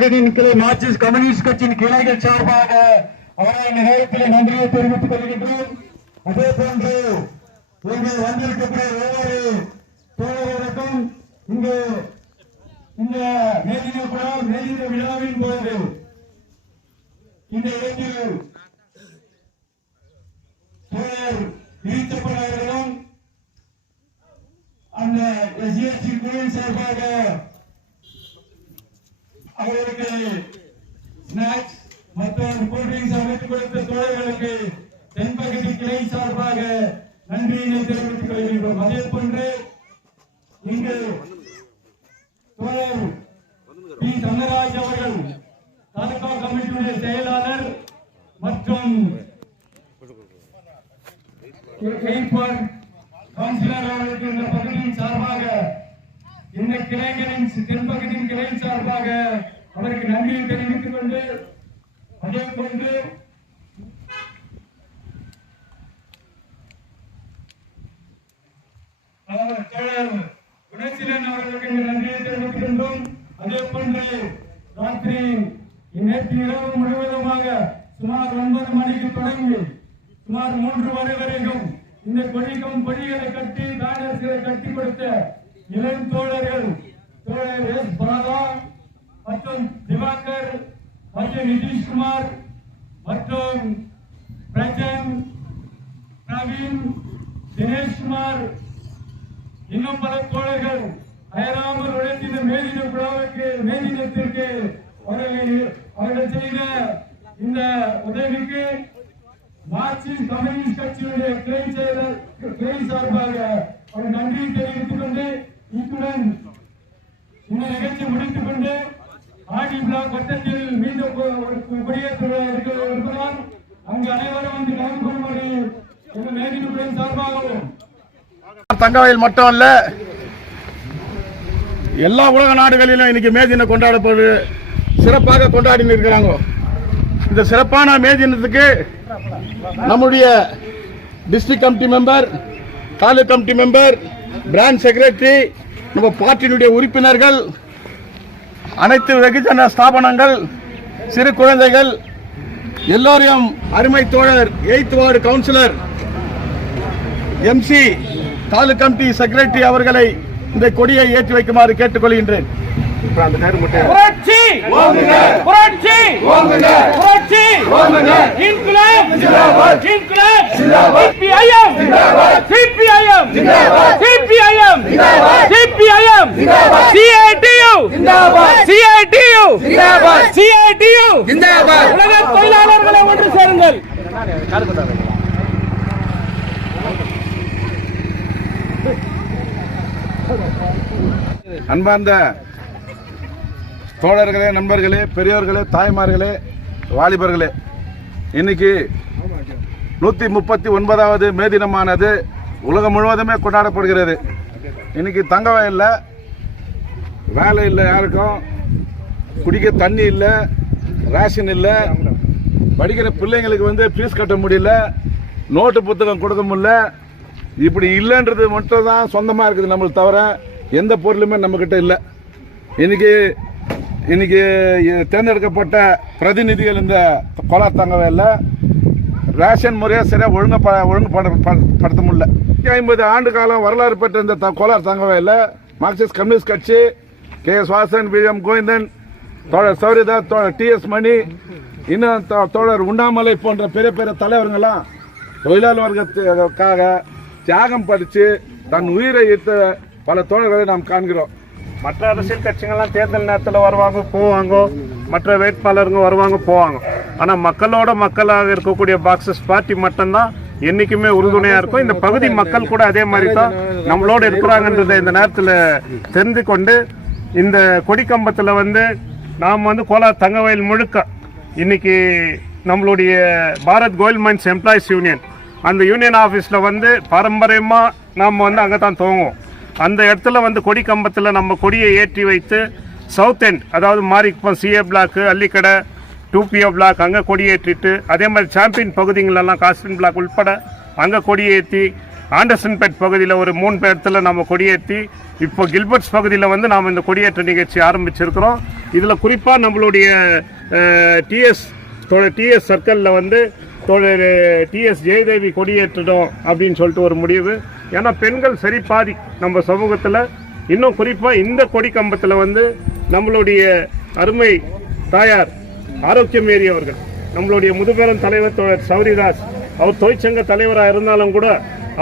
தென்பகுதியின் கிளை Marxist communist கட்சியின் கிளைகள் சார்பாக அவரை இந்த நேரத்தில் நன்றியை தெரிவித்துக் கொள்கின்றோம். அதே போன்று இங்கு வந்திருக்கக்கூடிய ஒவ்வொரு தோழர்களுக்கும் இங்கு இந்த மேதின விழாவின் போது இந்த இடத்தில் தோழர் வீழ்த்தப்பட்டவர்களும் அந்த எஸ்சிஎஸ்டி குழுவின் சார்பாக அவர்களுக்கு ஸ்நாக்ஸ் மற்றும் கூல்ட்ரிங்க்ஸ் அமைத்துக் கொடுத்த தோழர்களுக்கு தென்பகுதி கிளை சார்பாக நன்றியினை தெரிவித்துக் கொள்கின்றோம். அதே போன்று இங்கு தோழர் பி தங்கராஜ் அவர்கள் தாலுகா கமிட்டியுடைய செயலாளர் மற்றும் கவுன்சிலர் அவர்களுக்கு இந்த பகுதியின் சார்பாக இந்த கிளைகளின் தென்பகுதியின் கிளை சார்பாக அவருக்கு நன்றியை தெரிவித்துக் கொண்டு அதே போன்று தோழர் குணசீலன் அவர்களுக்கு நன்றியை தெரிவித்துக் கொண்டோம். அதே போன்று ராத்திரி நேற்று இரவு முழுவதுமாக சுமார் 9 மணிக்கு தொடங்கி சுமார் 3 மணி வரைக்கும் இந்த கொடிகளை கட்டி பேனர்களை கட்டி கொடுத்த இளம் தோழர்கள் தோழர் எஸ் பாலா மற்றும் திவாகர் மற்றும் நிதிஷ்குமார் மற்றும் பிரஜன் பிரவீன் தினேஷ்குமார் இன்னும் பல தோழர்கள் அயராமல் உழைத்து இந்த மேதினத்திற்கு அவர்கள் செய்த இந்த உதவிக்கு மார்க்சிஸ்ட் கம்யூனிஸ்ட் கட்சியுடைய கிளை சார்பாக அவர் நன்றி தெரிவித்துக் கொண்டு இத்துடன் இந்த நிகழ்ச்சி முடித்துக் கொண்டு ஆடி பிளாக் வட்டத்தில் மீண்டும் இருப்பதால் அங்கு அனைவரும் வந்து கலந்து கொள்ளும்படி எங்கள் மேதின சார்பாகவும் தங்கவயல் மட்டும் அல்ல எல்லா உலக நாடுகளிலும் இன்னைக்கு மே தினம் கொண்டாடப்படுது, சிறப்பாக கொண்டாடி இருக்கிறாங்க. இந்த சிறப்பான மே தினத்துக்கு நம்முடைய district committee member, taluka committee member, branch secretary, நம்ம பார்ட்டியினுடைய உறுப்பினர்கள், அனைத்து வெகுஜன ஸ்தாபனங்கள், சிறு குழந்தைகள் எல்லோரையும் அருமை தோழர் 8th ward councillor MC taluka committee secretary அவர்களை இந்த கொடியை ஏற்றி வைக்குமாறு கேட்டுக்கொள்கின்றேன். தொழிலாளர்களை ஒன்று சேருங்கள். அன்பார்ந்த தோழர்களே, நண்பர்களே, பெரியோர்களே, தாய்மார்களே, வாலிபர்களே, இன்னைக்கு 139வது மே தினமானது உலகம் முழுவதுமே கொண்டாடப்படுகிறது. இன்னைக்கு தங்கவயல்ல வேலை இல்லை, யாருக்கும் குடிக்க தண்ணி இல்லை, ரேஷன் இல்லை, படிக்கிற பிள்ளைங்களுக்கு ஃபீஸ் கட்ட முடியல, நோட்டு புத்தகம் கொடுக்க முடியல. இப்படி இல்லைன்றது மட்டும் தான் சொந்தமாக இருக்குது நம்மளுக்கு, தவிர எந்த பொருளுமே நம்மக்கிட்ட இல்லை. இன்னைக்கு தேர்ந்தெடுக்கப்பட்ட பிரதிநிதிகள் இந்த கோலார் தங்கவயல்ல ரேஷன் முறையாக சரியாக ஒழுங்குபடுத்த முடியல. 50 ஆண்டு காலம் வரலாறு பெற்ற இந்த கோலார் தங்கவயல்ல மார்க்சிஸ்ட் கம்யூனிஸ்ட் கட்சி, KS வாசன், VM கோவிந்தன், தோழர் சௌரிதா, தோழர் TS மணி, இன்னும் தோழர் உண்ணாமலை போன்ற பெரிய பெரிய தலைவர்கள்லாம் தொழிலாளர் வர்க்கத்துக்காக தியாகம் படித்து தன் உயிரை ஈர்த்த பல தோழர்களை நாம் காண்கிறோம். மற்ற அரசியல் கட்சிகள்லாம் தேர்தல் நேரத்தில் வருவாங்க போவாங்க, மற்ற வேட்பாளருங்க வருவாங்க போவாங்க. ஆனால் மக்களோட மக்களாக இருக்கக்கூடிய மார்க்சிஸ்ட் பார்ட்டி மட்டும்தான் என்றைக்குமே உறுதுணையாக இருக்கும். இந்த பகுதி மக்கள் கூட அதே மாதிரி தான் நம்மளோட இருக்கிறாங்கன்றதை இந்த நேரத்தில் தெரிந்து கொண்டு இந்த கொடிக்கம்பத்தில் நாம் கோலார் தங்கவயல் முழுக்க இன்னைக்கு நம்மளுடைய Bharat gold mines employees union அந்த யூனியன் ஆஃபீஸில் பாரம்பரியமாக நாம் அங்கே தான் துவங்குவோம். அந்த இடத்துல கொடி கம்பத்தில் நம்ம கொடியை ஏற்றி வைத்து சவுத் எண்ட், அதாவது Marikuppam CA block, அள்ளிக்கடை, 2PO black அங்கே கொடி ஏற்றிட்டு, அதே மாதிரி சாம்பியன் பகுதிகளெல்லாம் காஸ்டின் பிளாக் உள்பட அங்கே கொடி ஏற்றி ஆண்டர்சன்பேட் பகுதியில் ஒரு 3 இடத்துல நம்ம கொடியேற்றி இப்போ கில்பர்ட்ஸ் பகுதியில் வந்து நாம் இந்த கொடியேற்ற நிகழ்ச்சி ஆரம்பிச்சிருக்கிறோம். இதில் குறிப்பாக நம்மளுடைய டிஎஸ் சர்க்கிளில் வந்து டிஎஸ் ஜெயதேவி கொடியேற்றணும் அப்படின்னு சொல்லிட்டு ஒரு முடிவு. ஏன்னா பெண்கள் சரி பாதி நம்ம சமூகத்தில், இன்னும் குறிப்பாக இந்த கொடி கம்பத்தில் வந்து நம்மளுடைய அருமை தாயார் ஆரோக்கியமேரி அவர்கள், நம்மளுடைய முதுபெரும் தலைவர் தோழர் சௌரிதாஸ், அவர் தொழிற்சங்க தலைவராக இருந்தாலும் கூட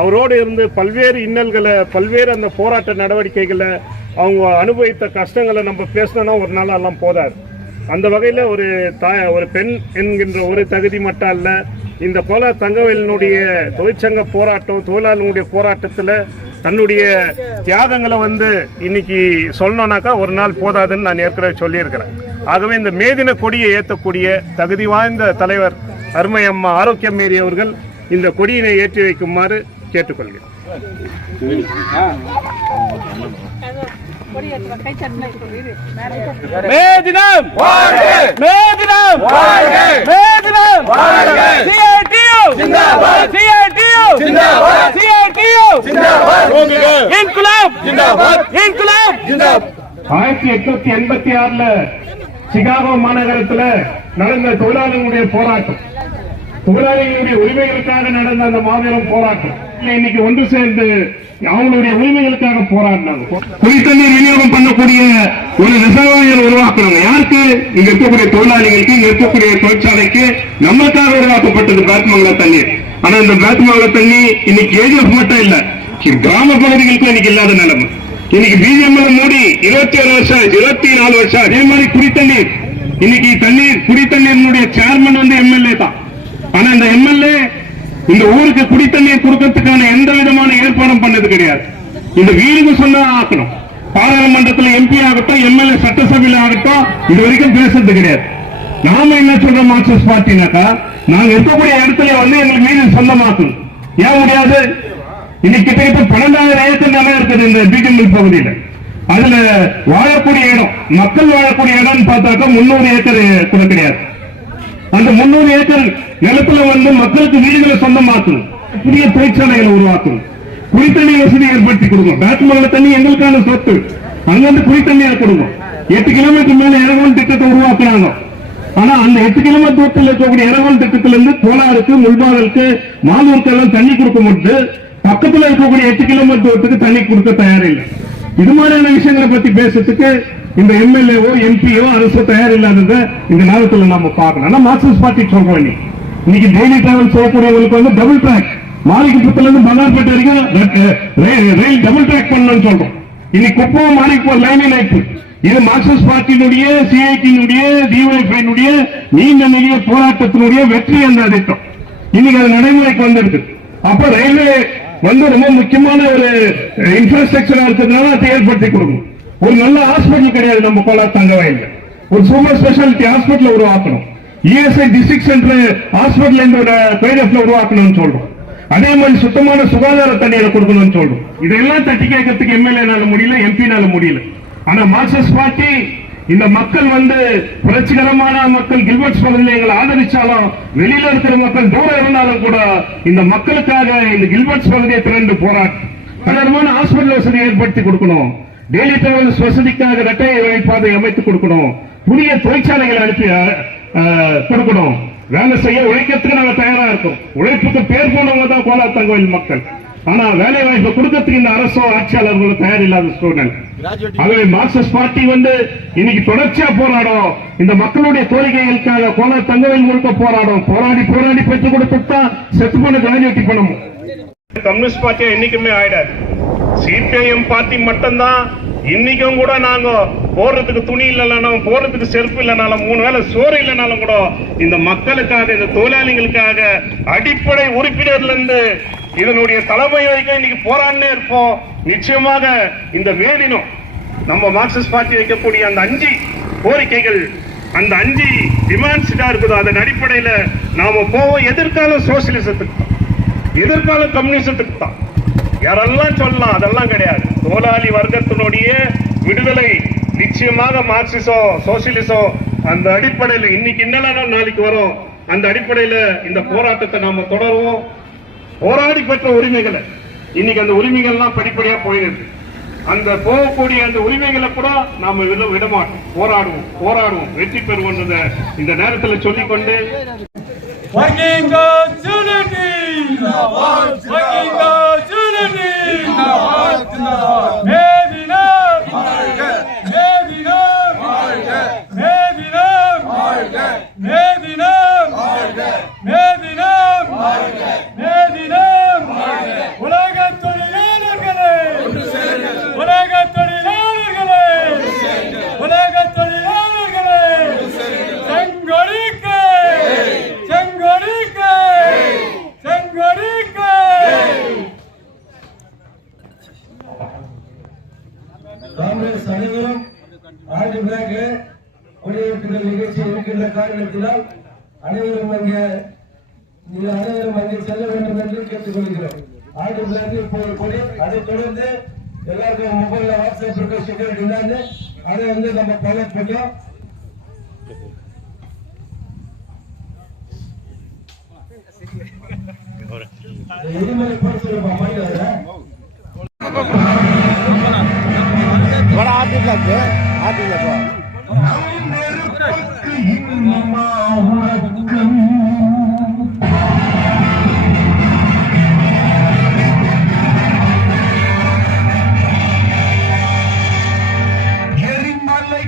அவரோடு இருந்து பல்வேறு இன்னல்களை, பல்வேறு அந்த போராட்ட நடவடிக்கைகளை, அவங்க அனுபவித்த கஷ்டங்களை நம்ம பேசணும்னா ஒரு நாளெல்லாம் போதாது. அந்த வகையில் ஒரு பெண் என்கின்ற ஒரு தகுதி மட்டும் அல்ல, இந்த கோலார் தங்கவேலினுடைய தொழிற்சங்க போராட்டம், தொழிலாளர்களுடைய போராட்டத்தில் தன்னுடைய தியாகங்களை வந்து இன்னைக்கு சொல்லணும்னாக்கா ஒரு நாள் போதாதுன்னு நான் ஏற்கனவே சொல்லியிருக்கிறேன். ஆகவே இந்த மேதின கொடியை ஏற்றக்கூடிய தகுதி வாய்ந்த தலைவர் அருமை அம்மா ஆரோக்கியமேரி அவர்கள் இந்த கொடியினை ஏற்றி வைக்குமாறு கேட்டுக்கொள்கிறேன். ஆயிரத்தி 1886 சிகாகோ மாநகரத்தில் நடந்த தொழிலாளர்களுடைய போராட்டம், தொழிலாளர்களுடைய உரிமைகளுக்காக நடந்த அந்த மாபெரும் போராட்டம் இன்னைக்கு ஒன்று சேர்ந்து அவங்களுடைய உரிமைகளுக்காக போராடினாங்க. குடித்தண்ணீர் விநியோகம் பண்ணக்கூடிய ஒரு ரிசர்வாயர் உருவாக்கணும். யாருக்கு? இங்க இருக்கக்கூடிய தொழிலாளிகளுக்கு, இங்க இருக்கக்கூடிய தொழிற்சாலைக்கு நம்மளுக்காக உருவாக்கப்பட்டது பேத்மங்கல தண்ணீர். ஆனா இந்த பேத்மங்கல தண்ணி இன்னைக்கு ஏஜிஎஃப் மட்டும் இல்ல, கிராம பகுதிகளுக்கும் இன்னைக்கு இல்லாத நிலைமை. இன்னைக்கு பிஜிஎம்எல் மூடி 21 வருஷம், 24 வருஷம். அதே மாதிரி குடித்தண்ணீர், இன்னைக்கு குடித்தண்ணீருடைய சேர்மன் வந்து எம்எல்ஏ தான். ஆனா இந்த எம்எல்ஏ இந்த ஊருக்கு குடித்தண்ணீர் கொடுக்கறதுக்கான எந்த விதமான ஏற்பாடும் பண்ணது கிடையாது. இந்த வீடுக்கு சொன்னா ஆக்கணும். பாராளுமன்றத்தில் எம்பி ஆகட்டும், எம்எல்ஏ சட்டசபையில் ஆகட்டும், இது வரைக்கும் பேசுறது கிடையாது. நாம என்ன சொல்றோம் மார்க்சிஸ்ட் பார்ட்டினாக்கா, நாங்க இருக்கக்கூடிய இடத்துல வந்து எங்களுக்கு வீடு சொந்தமாக்கணும். ஏன் முடியாது? இன்னைக்கு கிட்டத்தட்ட 12,000 ஏக்கர் நிலம் இருக்குது இந்த பீகன்மில் பகுதியில். அதுல வாழக்கூடிய இடம், மக்கள் வாழக்கூடிய இடம் பார்த்தாக்கா 300 ஏக்கர் கூட கிடையாது. அந்த 300 ஏக்கர் நிலத்துல வந்து மக்களுக்கு வீடுகளை சொந்தமாக்கணும், புதிய தொழிற்சாலைகளை உருவாக்கணும், குடித்தண்ணீர் வசதி ஏற்படுத்தி கொடுக்கும். பேட்மங்கல தண்ணி எங்களுக்கான சொத்து, அங்கிருந்து குடித்தண்ணீரை கொடுக்கும். 8 கிலோமீட்டர் மேல இறங்கல் திட்டத்தை உருவாக்குறாங்க. ஆனா அந்த 8 கிலோமீட்டர் தூரத்தில் இருக்கக்கூடிய இறங்கல் திட்டத்திலிருந்து கோலாருக்கு, முள்பாதலுக்கு, மாலூருக்கு எல்லாம் தண்ணி கொடுக்க முடியுது. பக்கத்துல இருக்கக்கூடிய 8 கிலோமீட்டர் தூரத்துக்கு தண்ணி கொடுக்க தயாரில்லை. இது மாதிரியான விஷயங்களை பத்தி பேசுறதுக்கு இந்த எம்எல்ஏவோ எம்பியோ அரசு தயார் இல்லாதத இந்த நேரத்தில் நம்ம பார்க்கணும். ஆனா மார்க்சிஸ்ட் பார்ட்டி சொல்றோம், இன்னைக்கு டெய்லி டிராவல் செய்யக்கூடியவங்களுக்கு வந்து டபுள் ட்ராக், மாலிகுப்பத்துல இருந்து பன்னார்பேட்டை வரைக்கும் ரயில் டபுள் ட்ராக் பண்ணணும்னு சொல்றோம். இன்னைக்கு குப்பம் மாலிகுப்பம் லைன் இணைப்பு, இது மார்க்சிஸ்ட் பார்ட்டியினுடைய, சிஐடியினுடைய, டிஒய்எஃப்ஐனுடைய நீண்ட நெடிய போராட்டத்தினுடைய வெற்றி அந்த திட்டம் இன்னைக்கு அது நடைமுறைக்கு வந்திருக்கு. அப்ப ரயில்வே வந்து ரொம்ப முக்கியமான ஒரு இன்ஃப்ராஸ்ட்ரக்சரா இருக்கிறதுனால அதை ஏற்படுத்தி கொடுக்கணும். ஒரு நல்ல ஹாஸ்பிட்டல் கிடையாது நம்ம கோலார் தங்கவேலில, ஒரு சூப்பர் ஸ்பெஷாலிட்டி ஹாஸ்பிட்டல் உருவாக்கணும். இஎஸ்ஐ டிஸ்ட்ரிக்ட் சென்டர் ஹாஸ்பிட்டல் என்ற கைடப்ல உருவாக்கணும்னு சொல்றோம். அதே மாதிரி சுத்தமான சுகாதார தண்ணீரை கொடுக்கணும்னு சொல்றோம். இதெல்லாம் தட்டி கேட்கறதுக்கு எம்எல்ஏனால முடியல, எம்பினால முடியல. ஆனா மார்க்சிஸ்ட் பார்ட்டி இந்த மக்கள் வந்து புரட்சிகரமான மக்கள் கில்பர்ட்ஸ் பகுதியில் எங்களை ஆதரிச்சாலும், வெளியில இருக்கிற மக்கள் தூரம் இருந்தாலும் கூட இந்த மக்களுக்காக இந்த கில்பர்ட்ஸ் பகுதியை திரண்டு போராட்டம், தரமான ஹாஸ்பிட்டல் வசதி ஏற்படுத்தி கொடுக்கணும், டெய்லி டிராவல்ஸ் வசதிக்காக இரட்டை வழிப்பாதை அமைத்து கொடுக்கணும், புதிய தொழிற்சாலைகளை அனுப்பி கொடுக்கணும். வேலை செய்ய உழைக்கிறதுக்கு நாங்க தயாரா இருக்கோம். உழைப்புக்கு பேர் போனவங்க தான் கோலார் தங்கவேல் மக்கள். ஆனா வேலை வாய்ப்பு கொடுக்கறதுக்கு இந்த அரசோ ஆட்சியாளர்களும் தயார் இல்லாத சூழ்நிலை. ஆகவே மார்க்சிஸ்ட் பார்ட்டி வந்து இன்னைக்கு தொடர்ச்சியா போராடும். இந்த மக்களுடைய கோரிக்கைகளுக்காக கோலார் தங்கவேல் முழுக்க போராடும். போராடி போராடி பெற்றுக் கொடுத்துட்டா செத்து போன கிராஜுவேட்டி பண்ணணும். கம்யூனிஸ்ட் பார்ட்டியா என்னைக்குமே ஆயிடாது. சிபிஐஎம் பார்ட்டி மட்டும்தான் இன்னைக்கும் கூட நாங்க போடுறதுக்கு துணி இல்லைனாலும், போடுறதுக்கு செருப்பு இல்லைனாலும், 3 வேளை சோறு இல்லைனாலும் கூட இந்த மக்களுக்காக, இந்த தொழிலாளிகளுக்காக அடிப்படை உறுப்பினர்ல இருந்து இதனுடைய தலைமை வரைக்கும் இன்னைக்கு போராடினே இருப்போம். நிச்சயமாக இந்த வேதினம் நம்ம மார்க்சிஸ்ட் பார்ட்டி வைக்கக்கூடிய அந்த 5 கோரிக்கைகள், அந்த 5 டிமாண்ட்ஸ் இருக்குதோ அதன் அடிப்படையில் நாம போவோம். எதிர்காலம் சோசியலிசத்துக்கு தான், எதிர்காலம் கம்யூனிசத்துக்கு தான். யாரெல்லாம் சொல்லலாம், அதெல்லாம் கிடையாது. தொழிலாளி வர்க்கத்தினுடைய விடுதலை நிச்சயமாக மார்க்சிசம், சோசியலிசம் அந்த அடிப்படையில் இன்னைக்கு இன்னும் நாளைக்கு வரும். அந்த அடிப்படையில் இந்த போராட்டத்தை நாம தொடருவோம். போராடி பெற்ற உரிமைகளை இன்னைக்கு அந்த உரிமைகள்லாம் படிப்படியா போயிருக்கு. அந்த போகக்கூடிய அந்த உரிமைகளை கூட நாம விடமாட்டோம், போராடுவோம், வெற்றி பெறுவோம் இந்த நேரத்தில் சொல்லிக்கொண்டு Working Class Unity! Working Class Unity! Medina! Medina! Medina! Medina! Medina! Medina! உலகத் தொழிலாளர்களே! உலகத் தொழிலாளர்களே! உலகத் தொழிலாளர்களே! செங்கொடிக்கு! செங்கொடிக்கு! செங்கொடிக்கு! காங்கிரஸ் அனைவரும் ஆண்டு பிறகு கொடியேற்றுதல் நிகழ்ச்சி இருக்கின்ற காரணத்தினால் அனைவரும் அங்கே செல்ல வேண்டும் என்று கேட்டுக்கொள்கிறோம். ஆண்டு பிறகு இப்போது கொடி, அதை தொடர்ந்து எல்லாருக்கும் மொபைல்ல வாட்ஸ்அப் இருக்க செக்யூரிட்டி இல்லாது அதை நம்ம கலெக்ட் பண்ணோம். எரிமலை போட சொல்லுப்பா மாட்டாங்க எரிமலை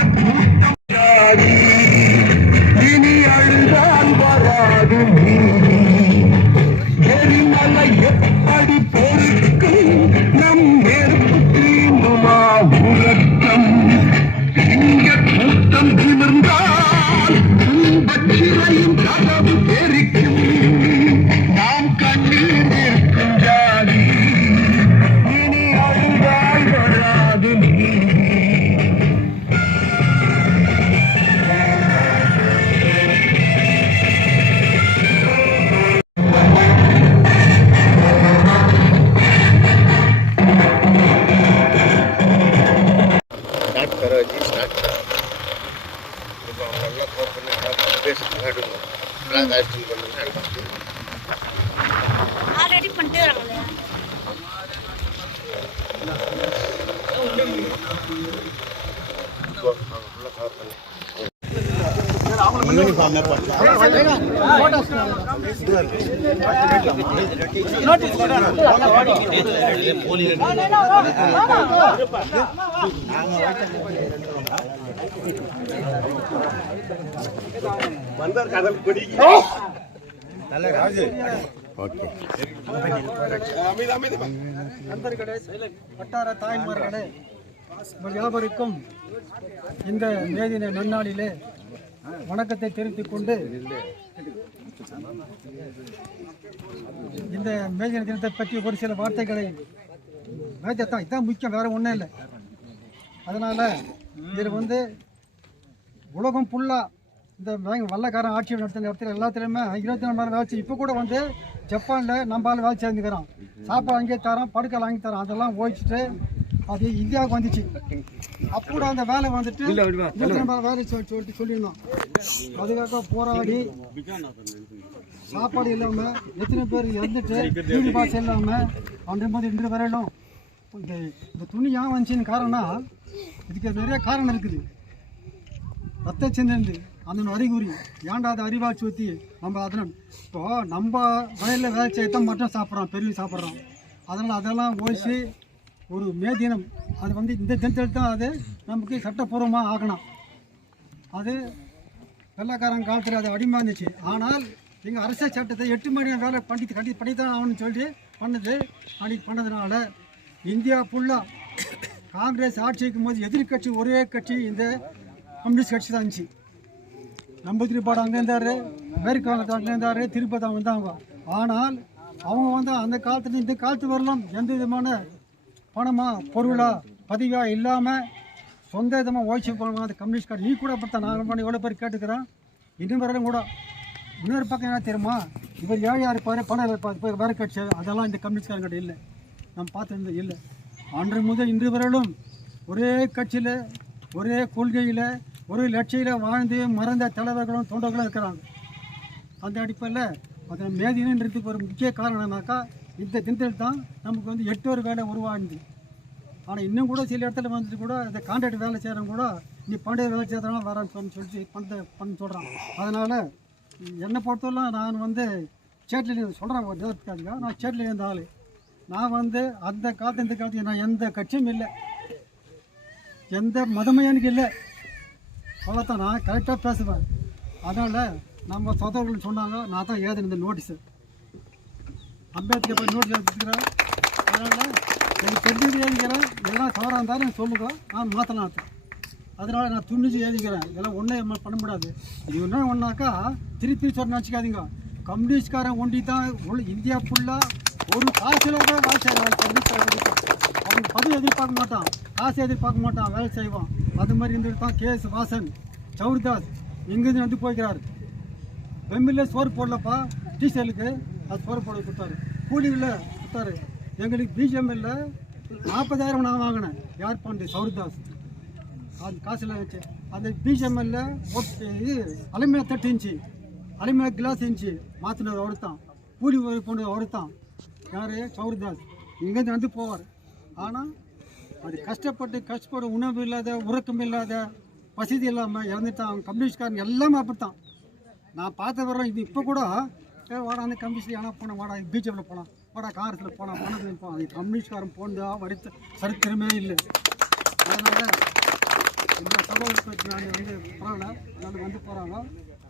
எப்படி இனி அழுதான் வராது எரிமலை எப்படி பொறுக்கும் நம் நெருப்பு உறக்கம் இங்க கூட்டம் நிமிர்ந்தால் பச்சிலையும் கதவு தெரிக்கும் நாம் கண்ணீர் இருக்கும் ஜாதி இனி அழுதால் வராது ஆல்ரெடி பண்ணிட்டு வராங்களே. வட்டார தாய்மார்களே, உங்கள் யாவருக்கும் இந்த மேதின நன்னாளிலே வணக்கத்தை தெரிவித்துக் கொண்டு இந்த மேதின தினத்தை பற்றி ஒரு சில வார்த்தைகளை மேஜத்தான் இதுதான் முக்கியம், வேற ஒன்றும் இல்லை. அதனால இதில் உலகம் ஃபுல்லாக இந்த வல்லக்காரன் ஆட்சி நடத்துகிற இடத்துல எல்லாத்துலேயுமே 24 மணி நேரம் வேலை செய்யும். இப்போ கூட ஜப்பானில் நம்மளால வேலை சேர்ந்துக்கிறோம், சாப்பாடு அங்கேயே தரோம், படுக்கை வாங்கி தரோம். அதெல்லாம் ஓடிச்சுட்டு அது இந்தியாவுக்கு வந்துச்சு. அப்போ அந்த வேலை 24 வேலை சொல்லியிருந்தோம். அதுக்காக போராடி சாப்பாடு இல்லாமல் எத்தனை பேர் இறந்துட்டு வீடு பாசம் இல்லாமல் அந்த இன்று வரையிலும் இந்த துணி ஏன் வந்துச்சுன்னு காரணம், இதுக்கு நிறைய காரணம் இருக்குது. ரத்த சிந்தந்து அந்த அறிகுறி ஏன்டா அதை அறிவாட்சி ஊற்றி நம்ம அதனால் இப்போ நம்ம வயலில் வேலை செய்யத்தான் மட்டும் சாப்பிட்றோம், பெரிய சாப்பிட்றோம். அதனால் அதெல்லாம் ஓய்ச்சி ஒரு மே தினம் அது இந்த தினத்தில் தான் அது நமக்கு சட்டப்பூர்வமாக ஆகணும். அது வெள்ளைக்காரன் காலத்தில் அது அடிமை இருந்துச்சு. ஆனால் எங்கள் அரசியல் சட்டத்தை 8 மணி நேரம் வேலை படித்தான் ஆகணும்னு சொல்லி பண்ணதுனால இந்தியா ஃபுல்லாக காங்கிரஸ் ஆட்சி வைக்கும் போது எதிர்கட்சி ஒரே கட்சி இந்த கம்யூனிஸ்ட் கட்சி தான் இருந்துச்சு. நம்பூதிரிப்பாடு அங்கே இருந்தார், அமெரிக்காவில் அங்கே இருந்தார், திருப்பதி அவங்க வந்தாங்க. ஆனால் அவங்க அந்த காலத்துல இந்த காலத்து வரலாம் எந்த விதமான பணமாக பொருளாக பதவியாக இல்லாமல் சொந்த விதமாக ஓய்ச்சி போகணும். அது கம்யூனிஸ்ட் கார்டு நீ கூட பார்த்தா நான் பண்ணி எவ்வளோ பேர் கேட்டுக்கிறேன். இன்னும் வரலும் கூட இன்னொரு பக்கம் என்ன தெரியுமா, இவர் யார் இருப்பார், பணம் இருப்பார், வேறு கட்சி, அதெல்லாம் இந்த கம்யூனிஸ்ட்காரங்கிட்ட இல்லை. நம்ம பார்த்துருந்தது இல்லை. அன்று முதல் இன்று வரலும் ஒரே கட்சியில் ஒரே கொள்கையில் ஒரு லட்சியில் வாழ்ந்து மறந்த தலைவர்களும் தொண்டர்களும் இருக்கிறாங்க. அந்த அடிப்படையில் அதை மேதினன்றதுக்கு ஒரு முக்கிய காரணம்னாக்கா இந்த தினத்தில் தான் நமக்கு வந்து 8 ஒரு வேலை உருவாகுது. ஆனால் இன்னும் கூட சில இடத்துல வந்துட்டு கூட இந்த கான்ட்ராக்ட் வேலை செய்கிறவங்க கூட நீ பண்டைய வேலை செய்கிறதுனால வரேன்னு சொல்லி பண்ண சொல்கிறான். அதனால் என்னை பொறுத்தவரைலாம் நான் வந்து சேட்டில் சொல்கிறேன், ஒரு தேவத்துக்காக நான் சேட்டில் இருந்த ஆள். நான் வந்து அந்த காலத்து இந்த காலத்துக்கு நான் எந்த கட்சியும் இல்லை, எந்த மதமும் எனக்கு இல்லை. அவ்வளோத்தான், நான் கரெக்டாக பேசுவேன். அதனால் நம்ம சோதரர்கள் சொன்னாங்க, நான் தான் ஏது இந்த நோட்டீஸு அம்பேத்கர் போய் நோட்டீஸ் எடுத்துக்கிறேன். அதனால் எனக்கு தெரிஞ்சது எழுதிக்கிறேன். இதெல்லாம் தவறாக இருந்தாலும் எனக்கு சொல்லுங்க, நான் மாற்றலாம். அதனால் நான் துணிஞ்சு எழுதிக்கிறேன். இதெல்லாம் ஒன்றே பண்ண முடியாது. இது ஒன்றாக்கா திருப்பி சொல்ல நினச்சிக்காதீங்க. கம்யூனிஸ்ட்காரன் ஒண்டி தான் இந்தியா ஃபுல்லாக ஒரு காசில் கூட வேலை செய்வான். அவங்க பதவி எதிர்பார்க்க மாட்டான், காசு எதிர்பார்க்க மாட்டான், வேலை செய்வான். அது மாதிரி இருந்துட்டு தான் கேஎஸ் வாசன், சௌர்தாஸ் இங்கேருந்து வந்து போய்க்கிறாரு. எம்எல்ஏ சோறு போடலப்பா டீச்சருக்கு, அது சோறு போட கொடுத்தாரு. கூலிகளில் கொடுத்தாரு. எங்களுக்கு பிஜிஎம்எல்ல 40,000 நான் வாங்கினேன். யார் பண்ணு சௌர்தாஸ் அது காசுலாம் வச்சு அந்த பிஜிஎம்எல்ல இது அலுமினிய தட்டு இருந்துச்சு, அலுமினிய கிளாஸ் இருந்துச்சு, மாற்றினது அவர் தான். கூலி போனது அவர் தான். யார் சௌர்தாஸ் இங்கேருந்து வந்து போவார். ஆனால் அது கஷ்டப்பட்டு உணவு இல்லாத, உறக்கம் இல்லாத, வசதி இல்லாமல் இறந்துட்டான். கம்யூனிஸ்ட்காரன் எல்லாமே அப்படித்தான். நான் பார்த்து வர்றேன். இது இப்போ கூட வாடா அந்த கம்யூனிஸ்ட் ஆனால் போனேன், வாடா பிஜேபியில் போகலாம், வாடா காங்கிரஸில் போகலாம், பணத்தில் போகலாம். அது கம்யூனிஸ்ட்காரன் போனதா வடித்த சரித்திரமே இல்லை. அதனால் இந்த சகோதரத்தை நான் வந்து பரவாயில்ல, நான் வந்து போகிறாங்க.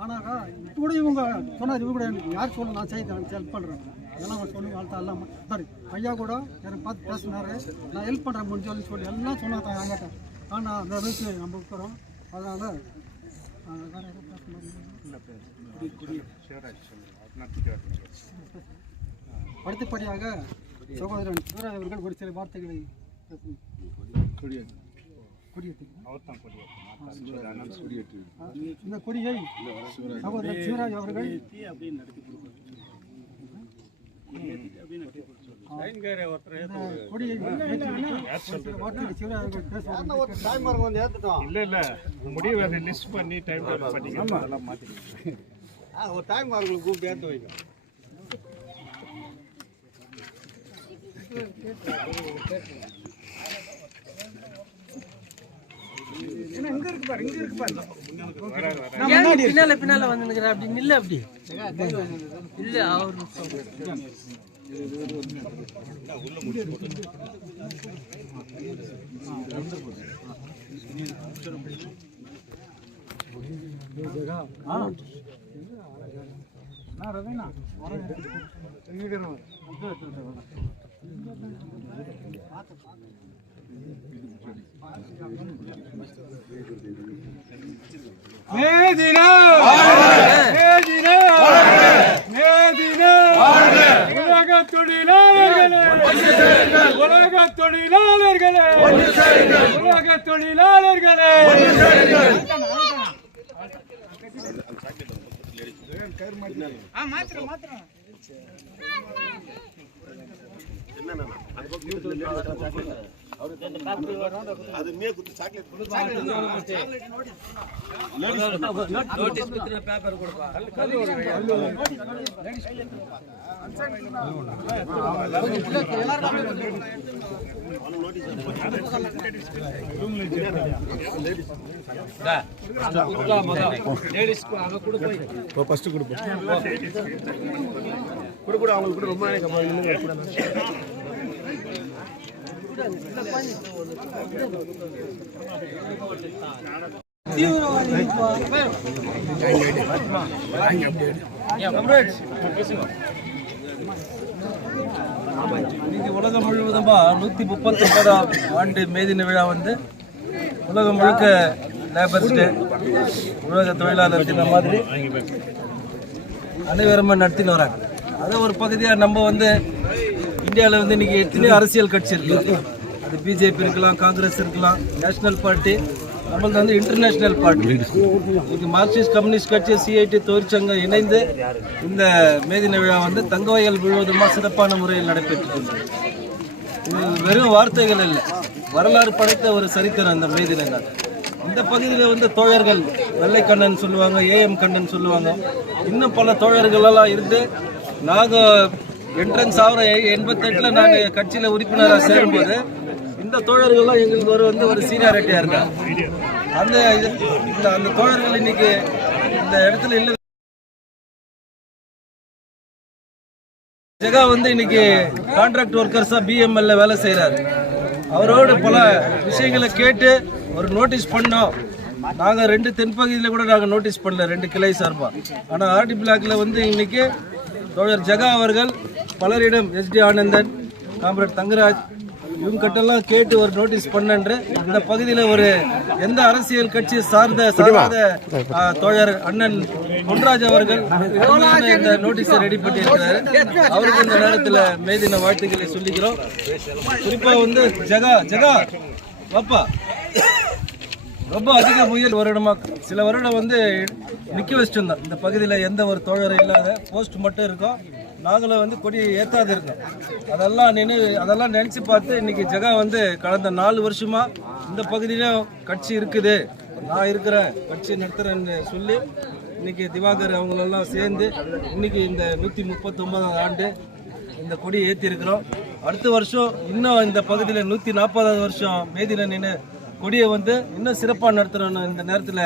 ஆனால் இப்போ கூட இவங்க சொன்னார், இவங்க கூட எனக்கு யார் சொல்ல நான் செய்ய ஹெல்ப் பண்ணுறேன். இதெல்லாம் அவங்க சொல்லி வாழ்த்தா எல்லாம் சரி. ஐயா கூட எனக்கு பார்த்து பேசினார், நான் ஹெல்ப் பண்ணுறேன் முடிஞ்சு சொல்லி எல்லாம் சொன்னாங்க என்கிட்ட. ஆனால் அந்த அளவுக்கு நம்ம இருக்கிறோம். அதனால் அடுத்தபடியாக சகோதரன் சிவராஜ் அவர்கள் ஒரு சில வார்த்தைகளை இந்த கொடியை சகோதரர் சிவராஜ் அவர்கள் கூப்பிட்டு ஏற்று வைக்கும். பின்னால வந்து அப்படி நில்ல, அப்படி இல்ல அவரு ஃபர்ஸ்ட் கொடுப்போம் கூட அவங்களுக்கு கூட ரொம்ப இன்னைக்கு உலகம் முழுவதுமா 139ஆம் ஆண்டு மே தின விழா வந்து உலகம் முழுக்க லேபர்ஸ் டே, உலக தொழிலாளர் தினம் மாதிரி அனைவருமே நடத்தின்னு வராங்க. அதை ஒரு பகுதியாக நம்ம வந்து இந்தியாவில் வந்து இன்னைக்கு எத்தனையோ அரசியல் கட்சி இருக்கு. அது பிஜேபி இருக்கலாம், காங்கிரஸ் இருக்கலாம், நேஷனல் பார்ட்டி, நம்மளது வந்து இன்டர்நேஷனல் பார்ட்டி. இது மார்க்சிஸ்ட் கம்யூனிஸ்ட் கட்சி, சிஐடி தொழிற்சங்கம் இணைந்து இந்த மே தின விழா வந்து தங்கவயல் முழுவதுமாக சிறப்பான முறையில் நடைபெற்று. இது வெறும் வார்த்தைகள் இல்லை, வரலாறு படைத்த ஒரு சரித்திரம் இந்த மே தின நாள். இந்த பகுதியில் வந்து தோழர்கள் வெள்ளைக்கண்ணன் சொல்லுவாங்க, ஏஎம் கண்ணன் சொல்லுவாங்க, இன்னும் பல தோழர்களெல்லாம் இருந்து நாங்கள் என்ட்ரன்ஸ் ஆகிற 88 நான் கட்சியில் உறுப்பினராக சேரும்போது இந்த தோழர்கள்லாம் எங்களுக்கு ஒரு சீனியாரிட்டியாக இருக்காங்க. அந்த தோழர்கள் இன்னைக்கு இந்த இடத்துல இல்லை. ஜெகா வந்து இன்னைக்கு கான்ட்ராக்ட் ஒர்க்கர்ஸா பிஎம்எல்ல வேலை செய்யறாரு. அவரோட பல விஷயங்களை கேட்டு ஒரு நோட்டீஸ் பண்ணோம். நாங்க 2 தென்பகுதியில் கூட நாங்கள் நோட்டீஸ் பண்ணல, 2 கிளை சார்பா. ஆனால் ஆர்டி பிளாக்ல வந்து இன்னைக்கு தோழர் ஜெகா அவர்கள் பலரிடம், எஸ்டி ஆனந்தன், காம்ரேட் தங்கராஜ், இவங்க கிட்டெல்லாம் கேட்டு ஒரு நோட்டீஸ் பண்ணன்று இந்த பகுதியில் ஒரு எந்த அரசியல் கட்சி சாராத தோழர் அண்ணன் பொன்ராஜ் அவர்கள் இந்த நோட்டீஸை ரெடி பண்ணியிருக்கிறாரு. அவருக்கு இந்த நேரத்தில் மே தின வாழ்த்துக்களை சொல்லிக்கிறோம். குறிப்பா வந்து ஜெகா பாப்பா ரொம்ப அதிக முயல் சில வருடம் வந்து நிற்க வச்சுருந்தோம். இந்த பகுதியில் எந்த ஒரு தோழரும் இல்லாத போஸ்ட் மட்டும் இருக்கும். நாங்களும் வந்து கொடி ஏற்றாது இருக்கோம். அதெல்லாம் நினச்சி பார்த்து இன்னைக்கு ஜெகா வந்து கடந்த 4 வருஷமா இந்த பகுதியிலும் கட்சி இருக்குது, நான் இருக்கிறேன், கட்சி நடத்துகிறேன்னு சொல்லி இன்னைக்கு திவாகர் அவங்களெல்லாம் சேர்ந்து இன்னைக்கு இந்த 139வது ஆண்டு இந்த கொடி ஏற்றிருக்கிறோம். அடுத்த வருஷம் இன்னும் இந்த பகுதியில் 140வது வருஷம் மே தின கொடியை வந்து இன்னும் சிறப்பாக நடத்துகிறோம். இந்த நேரத்தில்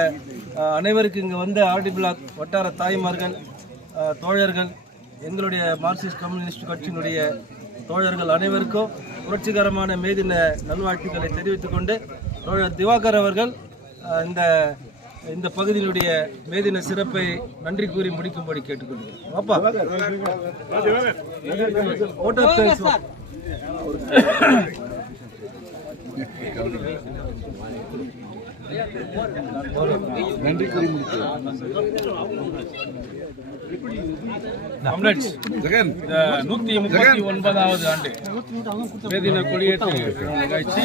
அனைவருக்கும் இங்கே வந்து ஆர்டி பிளாக் வட்டார தாய்மார்கள், தோழர்கள், எங்களுடைய மார்க்சிஸ்ட் கம்யூனிஸ்ட் கட்சியினுடைய தோழர்கள் அனைவருக்கும் புரட்சிகரமான மே தின நல்வாழ்த்துக்களை தெரிவித்துக் கொண்டு தோழர் திவாகர் அவர்கள் இந்த பகுதியினுடைய மே தின சிறப்பை நன்றி கூறி முடிக்கும்படி கேட்டுக்கொள்கிறேன். அப்பா நன்றி கூறி இந்த 139வது ஆண்டு மேதின கொடியேற்று நிகழ்ச்சி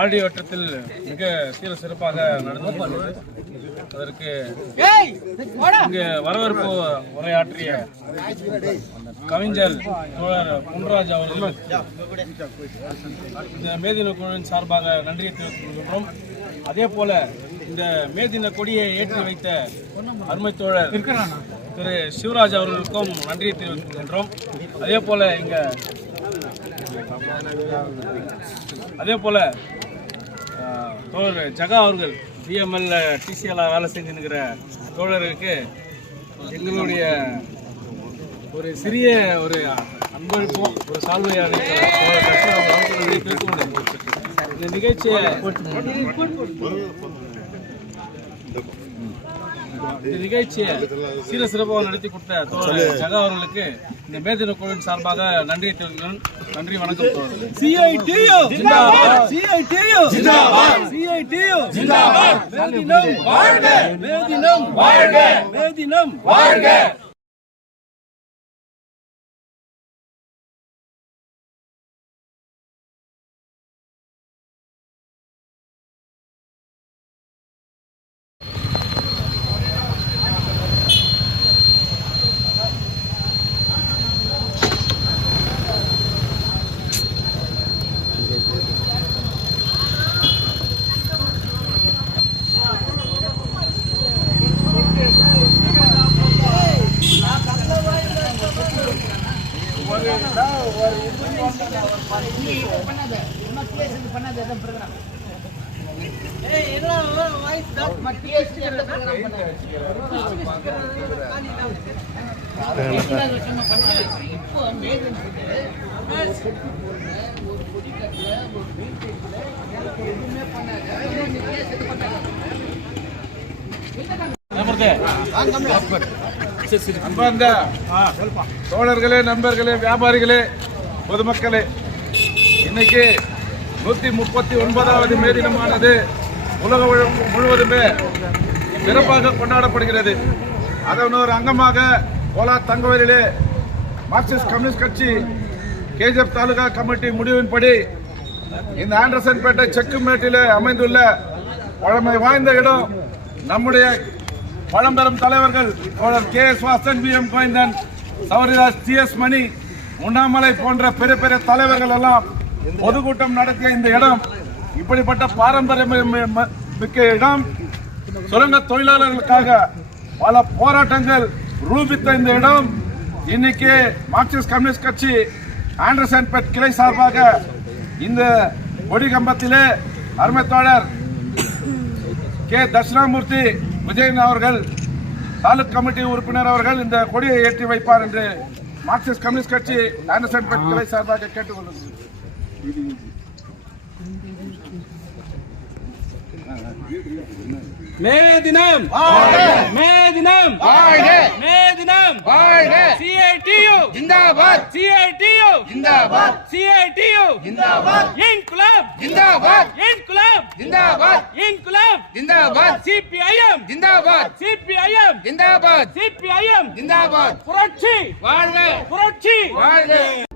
ஆர்டி வட்டத்தில் மிக சீர சிறப்பாக நடந்தது. அதற்கு இங்கு வரவேற்பு உரையாற்றிய கவிஞர் தோழர் பொன்ராஜ் அவர்கள் இந்த மேதின குழுவின் சார்பாக நன்றியை தெரிவித்துக் கொள்கின்றோம். அதே போல இந்த மேதின கொடியை ஏற்றி வைத்த அருமை தோழர் திரு சிவராஜ் அவர்களுக்கும் நன்றியை தெரிவித்துக் கொள்கின்றோம். அதே போல தோழர் ஜெகா அவர்கள் பிஎம்எல்ல டிசிஎல் வேலை செஞ்சுருக்கிற தோழருக்கு எங்களுடைய ஒரு சிறிய ஒரு அன்பளிப்பும் ஒரு சால்வையான இந்த நிகழ்ச்சியை சீர சிறப்பாக நடத்தி கொடுத்த தோழர் ஜெகா அவர்களுக்கு இந்த மேதின குழுவின் சார்பாக நன்றியை தெரிவிக்கிறேன். நன்றி, வணக்கம் தோழர். சிஐடியு ஜிந்தாபாத், சிஐடியு ஜிந்தாபாத், சிஐடியு ஜிந்தாபாத். மேதினம் வாழ்க, மேதினம் வாழ்க, மேதினம் வாழ்க. அன்பார்ந்த தோழர்களே, நண்பர்களே, வியாபாரிகளே, பொதுமக்களே, இன்னைக்கு 139வது மே தினமானது உலகம் முழுவதுமே சிறப்பாக கொண்டாடப்படுகிறது. அதன் ஒரு அங்கமாக கோலார் தங்கவயலிலே மார்க்சிஸ்ட் கம்யூனிஸ்ட் கட்சி கேஜிஎஃப் தாலுகா கமிட்டி முடிவின்படி இந்த ஆண்டர்சன்பேட்டை செக்குமேட்டிலே அமைந்துள்ள பழமை வாய்ந்த இடம் நம்முடைய பழம்பெரும் தலைவர்கள் KS Vasan, VM Govindan, சௌரிதாஸ், TS மணி, உண்ணாமலை போன்ற பெரிய பெரிய தலைவர்கள் எல்லாம் பொதுக்கூட்டம் நடத்திய இந்த இடம், இப்படிப்பட்ட பாரம்பரியம் மிக்க இடம், சுரங்க தொழிலாளர்களுக்காக பல போராட்டங்கள் ரூபித்த இந்த இடம் இன்னைக்கு மார்க்சிஸ்ட் கம்யூனிஸ்ட் கட்சி ஆண்டர்சன்பேட் கிளை சார்பாக இந்த கொடி கம்பத்திலே அருமை தோழர் K. தட்சிணாமூர்த்தி விஜயன் அவர்கள், தாலுக் கமிட்டி உறுப்பினர் அவர்கள் இந்த கொடியை ஏற்றி வைப்பார் என்று மார்க்சிஸ்ட் கம்யூனிஸ்ட் கட்சி ஆண்டர்சன்பேட் கிளை சார்பாக கேட்டுக்கொள்கிறது. மே தினம் மே தினம் மே தினம் CITU zindabad CITU zindabad CITU zindabad Inquilab zindabad Inquilab zindabad Inquilab zindabad CPIM zindabad CPIM zindabad CPIM zindabad புரட்சி வாழ்க புரட்சி வாழ்க.